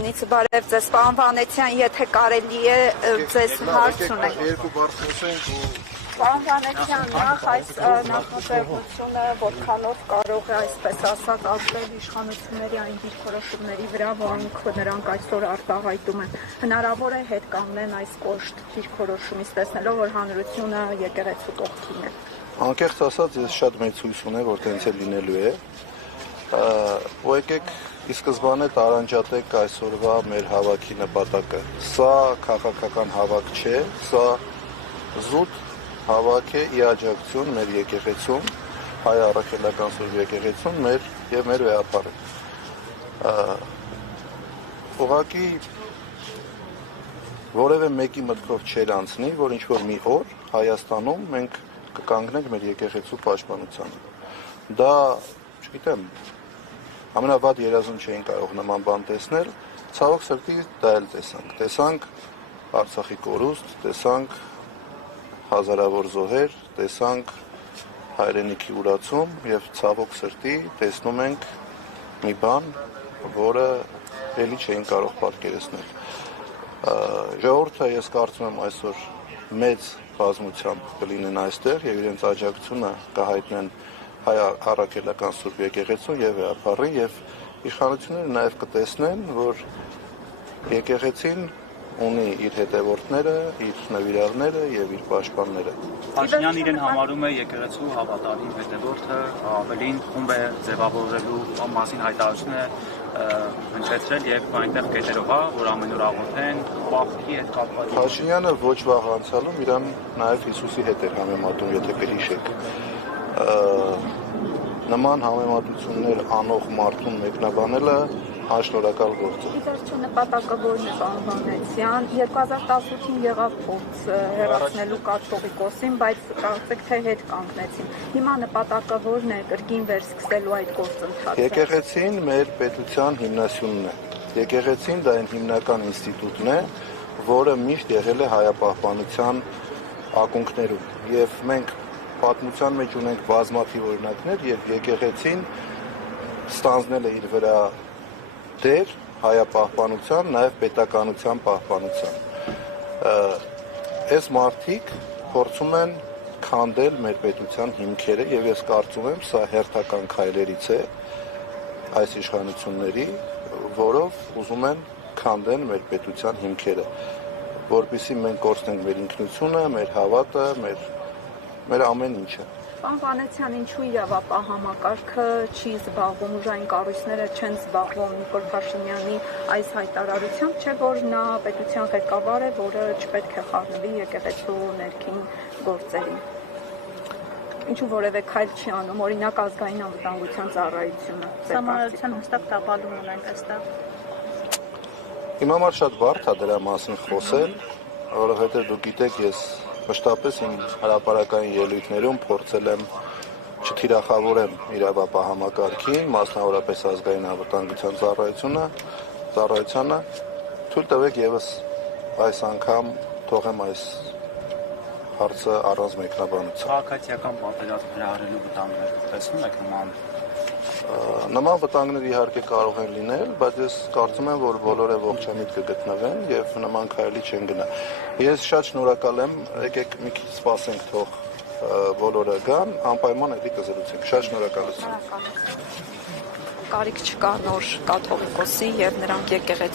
Վանյանից բարև ձեզ, պարոն Վանեցյան, եթե կարելի է ձեզ հարց ունենք։ Երկու բարձրացենք ու Պարոն Վանեցյան, նախ այս նախաձեռնությունը որքանով կարող է, այսպես ասած, ազդել իշխանությունների այն դիրքորոշումների վրա, որոնք նրանք այսօր արտահայտում են։ Հնարավոր է հետ կանգնեն այս կոշտ դիրքորոշումից, տեսնելով, որ հանրությունը եկեղեցու կողքին է։ անկեղծ ասած, ես շատ մեծ հույս ունեմ, որ տենց է լինելու է։ Ու եկեք ի սկզբանե տարանջատեք այսօրվա մեր հավաքի նպատակը։ Սա քաղաքական հավաք չէ, սա զուտ հավաք է ի աջակցություն մեր եկեղեցուն, հայ առաքելական սուրբ եկեղեցուն, մեր վեհապարը։ Ուղղակի որևէ մեկի մտքով չեր անցնի, որ ինչ-որ մի օր Հայաստանում մենք կկանգնենք մեր եկեղեցու պաշտպանությանը։ Դա, չգիտեմ, ամենավատ երազում չէին կարող նման բան տեսնել, ցավոք սրտի դա էլ տեսանք։ Տեսանք Արցախի կորուստ, տեսանք հազարավոր զոհեր, տեսանք հայրենիքի ուրացում եւ ցավոք սրտի տեսնում ենք մի բան, որը ելի չէին կարող պատկերացնել։ Ժողովուրդը, ես կարծում եմ, այսօր մեծ բազմությամբ կլինեն այստեղ եւ իրենց աջակցությունը կհայտնեն հայ առաքելական սուրբ եկեղեցուն եւ վեհապարին եւ իշխանությունները նաեւ կտեսնեն, որ եկեղեցին ունի իր հետևորդները, իր նվիրալները եւ իր պաշտպանները։ Փաշինյանն իրեն համարում է եկեղեցու հավատարիմ հետևորդը, ավելին խումբ է ձևավորելու մասին հայտարարություն է հնչեցրել եւ այնտեղ կետերով, որ ամեն օր աղոթեն, բախտի հետ կապված։ Փաշինյանը ոչ վաղ անցյալում իրան նաեւ Հիսուսի հետ էր համեմատում, եթե կհիշեք։ Նման համեմատություններ անող մարդուն մեկնաբանելը անշնորհակալ գործ է։ Իդերչու նպատակը որն է, պարոն Վանեցյան, 2018-ին եղավ փորձ հեռացնելու կաթողիկոսին, բայց կարծեք թե հետ կանգնեցին։ Հիմա նպատակը որն է, կրկին վերսկսելու այդ գործընթացը։ Եկեղեցին մեր պետության հիմնասյունն է։ Եկեղեցին դա այն հիմնական ինստիտուտն է, որը միշտ եղել է հայապահպանության ակունքներում։ Եվ մենք պատմության մեջ ունենք բազմաթիվ օրինակներ, եւ եկեղեցին ստանձնել է իր վրա դեր հայապահպանության, նաեւ պետականության պահպանության։ Այս մարդիկ փորձում են քանդել մեր պետության հիմքերը եւ ես կարծում եմ, սա հերթական քայլերից է այս իշխանությունների, որով ուզում են քանդեն մեր պետության հիմքերը, որպեսզի մենք կորցնենք մեր ինքնությունը, մեր հավատը, մեր ամեն ինչը։ Պարոն Վանեցյան, ինչու իրավապահ չի զբաղվում, ուժային կառույցները չեն զբաղվում Նիկոլ Փաշինյանի այս հայտարարությամբ, չէ՞ որ նա պետության ղեկավար է, որը չպետք է խառնվի եկեղեցու ներքին գործերին։ Ինչու որևէ քայլ չի անում, օրինակ ազգային անվտանգության ծառայությունը։ Համարության հստակ տապալում ունենք այստեղ։ Իմ համար շատ բարդ է դրա մասին խոսել, որովհետև դուք գիտեք, ես մշտապես իմ հրապարակային ելույթներում փորձել եմ չթիրախավորեմ իրավապահ համակարգին, մասնավորապես ազգային անվտանգության ծառայությանը, թույլ տվեք եւս այս անգամ թողեմ այս հարցը առանց մեկնաբանության։ Քաղաքացիական պատերազմ հրահրելու վտանգներ տեսնում եք Նման վտանգներ իհարկե կարող են լինել, բայց ես կարծում եմ, որ բոլորը ողջամիտ կգտնվեն եւ նման քայլի չեն գնա։ Ես շատ շնորհակալ եմ, եկեք մի քիչ սպասենք, թող բոլորը գան, անպայման էլի կզրուցենք։ Շատ շնորհակալություն։ Կարիք չկա նոր կաթողիկոսի եւ նրանք եկեղեցու